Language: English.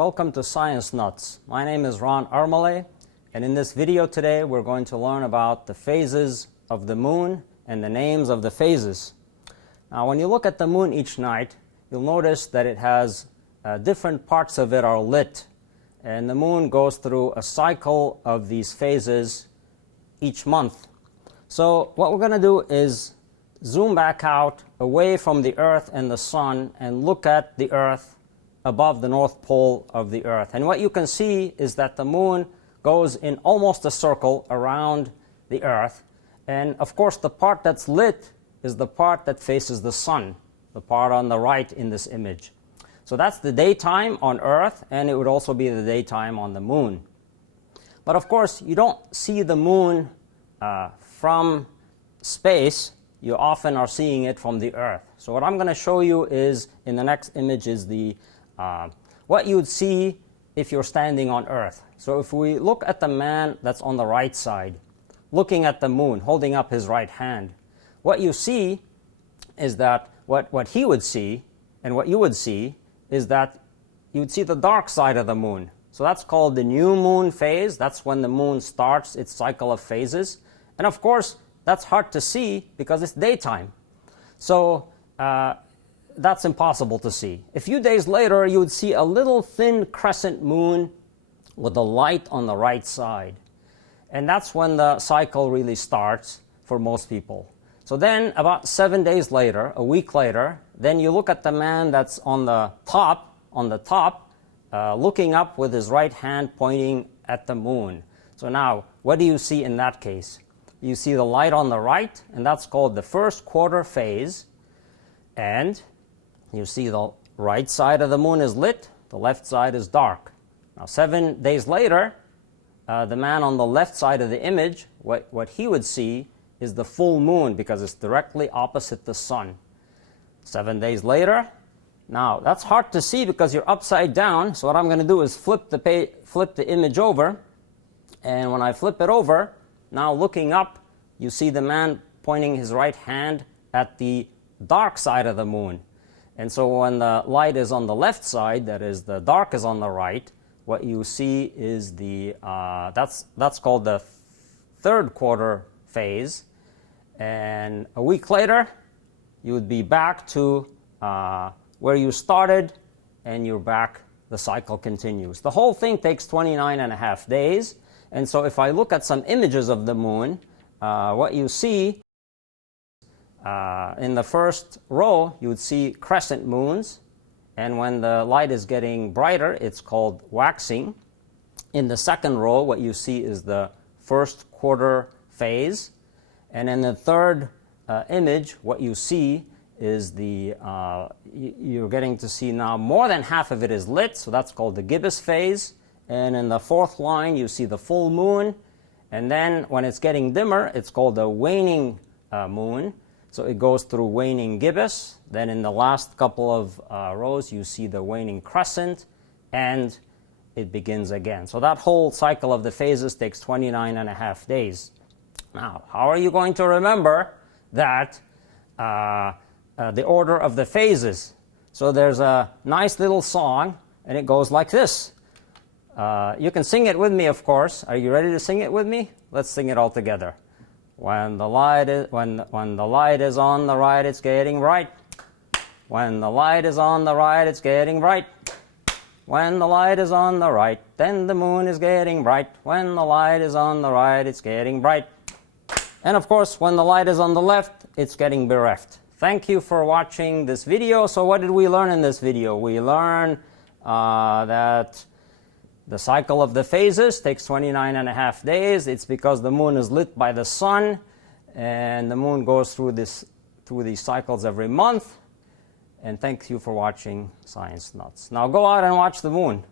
welcome to Science Nuts. My name is Ron Armale, and in this video today we're going to learn about the phases of the moon and the names of the phases. Now when you look at the moon each night, you'll notice that it has different parts of it are lit, and the moon goes through a cycle of these phases each month. So what we're going to do is zoom back out away from the Earth and the Sun and look at the Earth above the North Pole of the Earth. And what you can see is that the moon goes in almost a circle around the Earth. And of course the part that's lit is the part that faces the Sun, the part on the right in this image. So that's the daytime on Earth, and it would also be the daytime on the moon. But of course you don't see the moon from space. You often are seeing it from the Earth. So what I'm going to show you is, in the next image, is what you would see if you're standing on Earth. So if we look at the man that's on the right side, looking at the moon, holding up his right hand, what you see is that what he would see and what you would see is that you would see the dark side of the moon. So that's called the new moon phase. That's when the moon starts its cycle of phases. And of course, that's hard to see because it's daytime. So that's impossible to see. A few days later, you would see a little thin crescent moon with the light on the right side. And that's when the cycle really starts for most people. So then about 7 days later, a week later, then you look at the man that's on the top, looking up with his right hand pointing at the moon. So now, what do you see in that case? You see the light on the right, and that's called the first quarter phase. And you see the right side of the moon is lit, the left side is dark. Now 7 days later, the man on the left side of the image, what he would see is the full moon because it's directly opposite the sun. 7 days later, now that's hard to see because you're upside down, so what I'm going to do is flip the image over, and when I flip it over, now looking up, you see the man pointing his right hand at the dark side of the moon. And so when the light is on the left side, that is the dark is on the right, what you see is that's called the third quarter phase. And a week later, you would be back to where you started, and you're back, the cycle continues. The whole thing takes 29.5 days. And so if I look at some images of the moon, what you see in the first row, you would see crescent moons. And when the light is getting brighter, it's called waxing. In the second row, what you see is the first quarter phase. And in the third image, what you see is you're getting to see now more than half of it is lit, so that's called the gibbous phase. And in the fourth line, you see the full moon. And then when it's getting dimmer, it's called the waning moon. So it goes through waning gibbous. Then in the last couple of rows, you see the waning crescent, and it begins again. So that whole cycle of the phases takes 29.5 days. Now, how are you going to remember that the order of the phases? So there's a nice little song, and it goes like this. You can sing it with me, of course. Are you ready to sing it with me? Let's sing it all together. When the light is on the right, it's getting bright. When the light is on the right, it's getting bright. When the light is on the right, then the moon is getting bright. When the light is on the right, it's getting bright. And of course, when the light is on the left, it's getting bereft. Thank you for watching this video. So what did we learn in this video? We learned that the cycle of the phases takes 29.5 days. It's because the moon is lit by the sun, and the moon goes through these cycles every month. And thank you for watching Science Nuts. Now go out and watch the moon.